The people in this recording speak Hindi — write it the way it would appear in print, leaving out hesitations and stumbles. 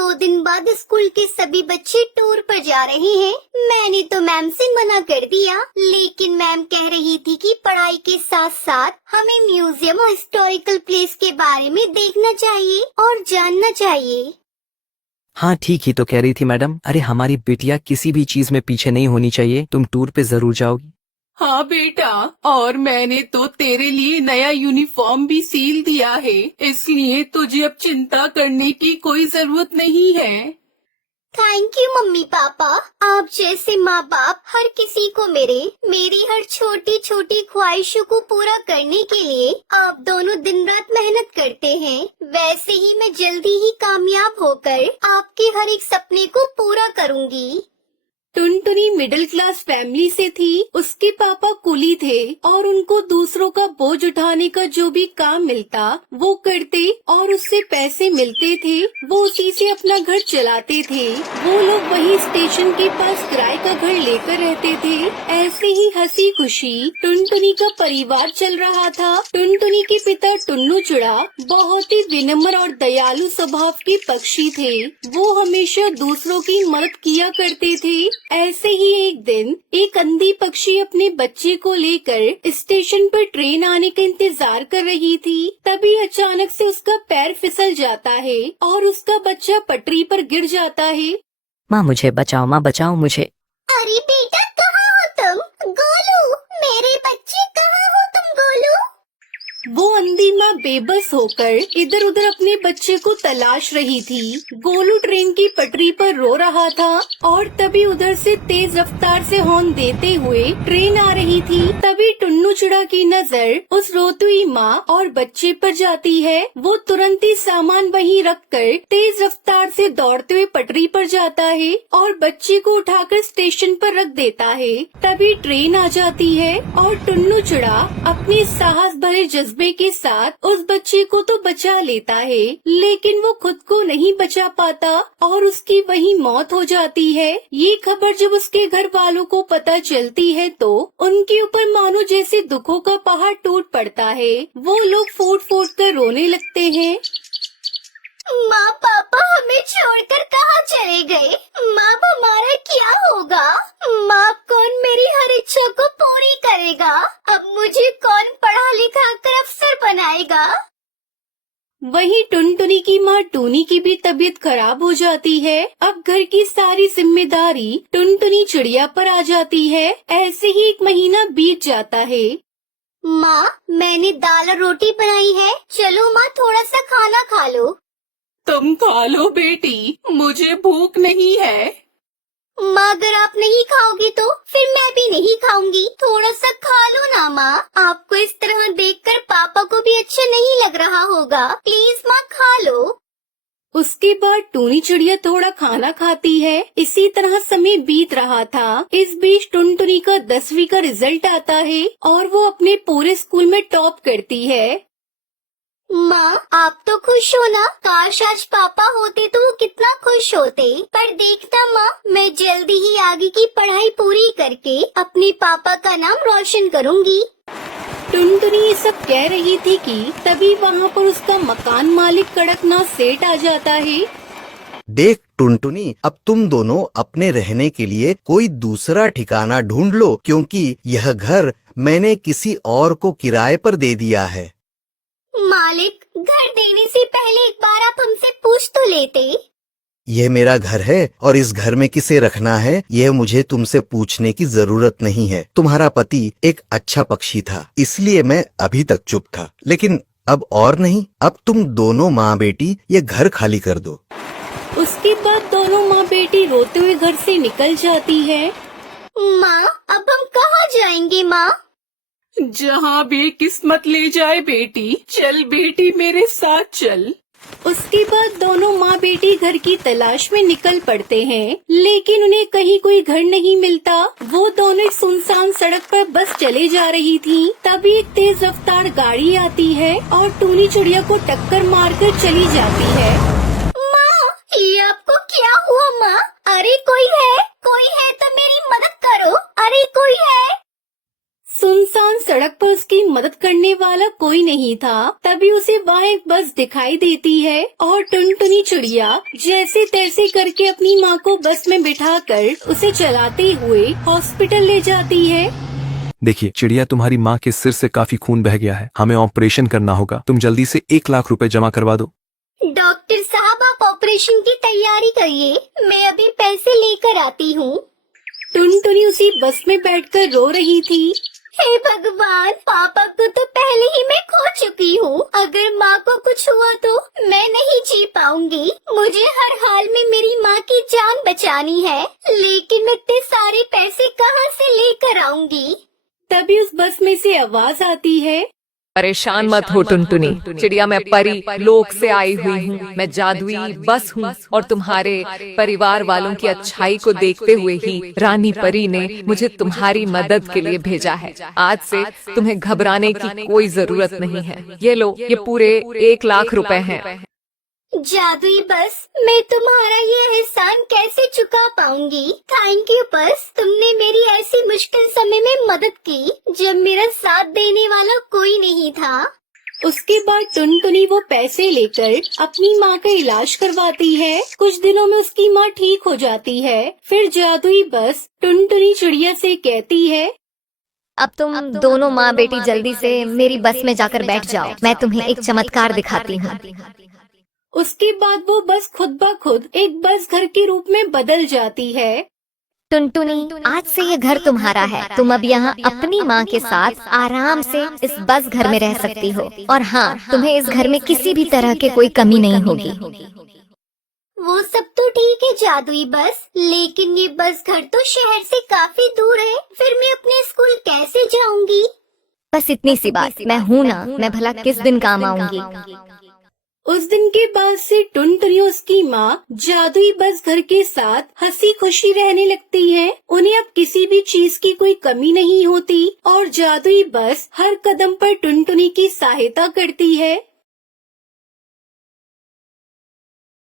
2 दिन बाद स्कूल के सभी बच्चे टूर पर जा रहे हैं। मैंने तो मैम से मना कर दिया, लेकिन मैम कह रही थी कि पढ़ाई के साथ साथ हमें म्यूजियम और हिस्टोरिकल प्लेस के बारे में देखना चाहिए और जानना चाहिए। हाँ ठीक ही तो कह रही थी मैडम। अरे हमारी बिटिया किसी भी चीज में पीछे नहीं होनी चाहिए। तुम टूर पे जरूर जाओगी। हाँ बेटा, और मैंने तो तेरे लिए नया यूनिफॉर्म भी सील दिया है, इसलिए तुझे अब चिंता करने की कोई जरूरत नहीं है। Thank you mummy papa. आप जैसे माँ बाप हर किसी को मेरी हर छोटी छोटी ख्वाहिशों को पूरा करने के लिए आप दोनों दिन रात मेहनत करते हैं। वैसे ही मैं जल्दी ही कामयाब होकर आपके हर एक सपने को पूरा करूँगी। टुनटुनी मिडिल क्लास फैमिली से थी। उसके पापा कुली थे और उनको दूसरों का बोझ उठाने का जो भी काम मिलता वो करते और उससे पैसे मिलते थे, वो उसी से अपना घर चलाते थे। वो लोग वही स्टेशन के पास किराए का घर लेकर रहते थे। ऐसे ही हंसी खुशी टुनटुनी का परिवार चल रहा था। टुनटुनी के पिता टुन्नू चुड़ा बहुत ही विनम्र और दयालु स्वभाव के पक्षी थे। वो हमेशा दूसरों की मदद किया करते थे। ऐसे ही एक दिन एक अंधी पक्षी अपने बच्चे को लेकर स्टेशन पर ट्रेन आने का इंतजार कर रही थी। तभी अचानक से उसका पैर फिसल जाता है और उसका बच्चा पटरी पर गिर जाता है। माँ मुझे बचाओ, माँ बचाओ मुझे। अरे बेटा कहाँ हो तुम? गोलू, मेरे बच्चे कहाँ हो तुम गोलू? वो अंधी माँ बेबस होकर इधर उधर अपने बच्चे को तलाश रही थी। गोलू ट्रेन की पटरी पर रो रहा था और तभी उधर से तेज रफ्तार से हॉर्न देते हुए ट्रेन आ रही थी। तभी टुन्नू चुड़ा की नजर उस रोती हुई माँ और बच्चे पर जाती है। वो तुरंत ही सामान वहीं रखकर तेज रफ्तार से दौड़ते हुए पटरी पर जाता है और बच्चे को उठाकर स्टेशन पर रख देता है। तभी ट्रेन आ जाती है और टुन्नू चुड़ा अपने साहस भरे जज्बे के साथ उस बच्चे को तो बचा लेता है, लेकिन वो खुद को नहीं बचा पाता और उसकी वहीं मौत हो जाती है। ये खबर जब उसके घर वालों को पता चलती है तो उनके ऊपर मानो जैसे दुखों का पहाड़ टूट पड़ता है। वो लोग फूट फूट कर रोने लगते हैं। माँ पापा हमें छोड़कर कहाँ चले गए? माँ हमारा क्या होगा? माँ कौन मेरी हर इच्छा को पूरी करेगा? अब मुझे कौन पढ़ा लिखा कर अफसर बनाएगा? वहीं टुनटुनी की माँ टूनी की भी तबीयत खराब हो जाती है। अब घर की सारी जिम्मेदारी टुनटुनी चिड़िया पर आ जाती है। ऐसे ही 1 महीना बीत जाता है। माँ मैंने दाल और रोटी बनाई है, चलो माँ थोड़ा सा खाना खा लो। तुम खा लो बेटी, मुझे भूख नहीं है। माँ अगर आप नहीं खाओगी तो फिर मैं भी नहीं खाऊंगी। थोड़ा सा खा लो ना माँ। आपको इस तरह देखकर पापा को भी अच्छा नहीं लग रहा होगा। प्लीज माँ खा लो। उसके बाद टूनी चिड़िया थोड़ा खाना खाती है। इसी तरह समय बीत रहा था। इस बीच टुनटुनी का 10वीं का रिजल्ट आता है और वो अपने पूरे स्कूल में टॉप करती है। माँ आप तो खुश हो ना? काश आज पापा होते तो वो कितना खुश होते। पर देखना माँ, मैं जल्दी ही आगे की पढ़ाई पूरी करके अपने पापा का नाम रोशन करूँगी। टुनटुनी ये सब कह रही थी कि तभी वहाँ पर उसका मकान मालिक कड़कनाथ सेठ आ जाता है। देख टुनटुनी, अब तुम दोनों अपने रहने के लिए कोई दूसरा ठिकाना ढूंढ लो, क्योंकि यह घर मैंने किसी और को किराए पर दे दिया है। मालिक, घर देने से पहले एक बार आप हमसे पूछ तो लेते। यह मेरा घर है और इस घर में किसे रखना है यह मुझे तुमसे पूछने की जरूरत नहीं है। तुम्हारा पति एक अच्छा पक्षी था, इसलिए मैं अभी तक चुप था, लेकिन अब और नहीं। अब तुम दोनों माँ बेटी ये घर खाली कर दो। उसके बाद दोनों माँ बेटी रोते हुए घर से निकल जाती है। माँ अब हम कहाँ जाएंगे माँ? जहाँ भी किस्मत ले जाए बेटी। चल बेटी मेरे साथ चल। उसके बाद दोनों माँ बेटी घर की तलाश में निकल पड़ते हैं, लेकिन उन्हें कहीं कोई घर नहीं मिलता। वो दोनों एक सुनसान सड़क पर बस चले जा रही थी। तभी एक तेज रफ्तार गाड़ी आती है और टूनी चिड़िया को टक्कर मारकर चली जाती है। माँ ये आपको क्या हुआ माँ? अरे कोई है तो मेरी मदद करो। अरे कोई है। सुनसान सड़क पर उसकी मदद करने वाला कोई नहीं था। तभी उसे वहाँ एक बस दिखाई देती है और टुनटुनी चिड़िया जैसे तैसे करके अपनी माँ को बस में बिठाकर उसे चलाते हुए हॉस्पिटल ले जाती है। देखिए चिड़िया, तुम्हारी माँ के सिर से काफी खून बह गया है, हमें ऑपरेशन करना होगा। तुम जल्दी से 1 लाख रुपए जमा करवा दो। डॉक्टर साहब, आप ऑपरेशन की तैयारी करिए, मैं अभी पैसे लेकर आती हूँ। टुनटुनी उसी बस में बैठकर रो रही थी। हे भगवान, पापा को तो पहले ही मैं खो चुकी हूँ। अगर माँ को कुछ हुआ तो मैं नहीं जी पाऊंगी। मुझे हर हाल में मेरी माँ की जान बचानी है, लेकिन मैं इतने सारे पैसे कहाँ से लेकर आऊंगी? तभी उस बस में से आवाज आती है, परेशान मत हो टुनटुनी चिड़िया, मैं परी लोक से आई हुई हूँ। मैं जादुई बस हूँ और तुम्हारे परिवार वालों की अच्छाई को देखते हुए ही रानी परी ने मुझे तुम्हारी मदद के लिए भेजा है। आज से तुम्हें घबराने की कोई जरूरत नहीं है। ये लो, ये पूरे 1 लाख रुपए हैं। जादुई बस, मैं तुम्हारा ये एहसान कैसे चुका पाऊंगी? थैंक यू बस, तुमने मेरी ऐसी मुश्किल समय में मदद की जब मेरा साथ देने वाला कोई नहीं था। उसके बाद टुनटुनी वो पैसे लेकर अपनी माँ का इलाज करवाती है। कुछ दिनों में उसकी माँ ठीक हो जाती है। फिर जादुई बस टुनटुनी चिड़िया से कहती है, अब तुम दोनों माँ बेटी जल्दी से मेरी बस में जाकर बैठ जाओ, मैं तुम्हें एक चमत्कार दिखाती हूँ। उसके बाद वो बस खुद ब खुद एक बस घर के रूप में बदल जाती है। टुनटुनी, आज से ये घर तुम्हारा है। तुम अब यहाँ अपनी माँ के साथ आराम से इस बस घर में रह सकती हो। और हाँ, तुम्हें इस घर में किसी भी तरह की कोई कमी नहीं होगी। वो सब तो ठीक है जादुई बस, लेकिन ये बस घर तो शहर से काफी दूर है। फिर मैं अपने स्कूल कैसे जाऊंगी? बस इतनी सी बात, मैं हूँ ना, मैं भला किस दिन काम आऊंगी। उस दिन के बाद से टुनटुनी और उसकी माँ जादुई बस घर के साथ हंसी खुशी रहने लगती है। उन्हें अब किसी भी चीज की कोई कमी नहीं होती और जादुई बस हर कदम पर टुनटुनी की सहायता करती है।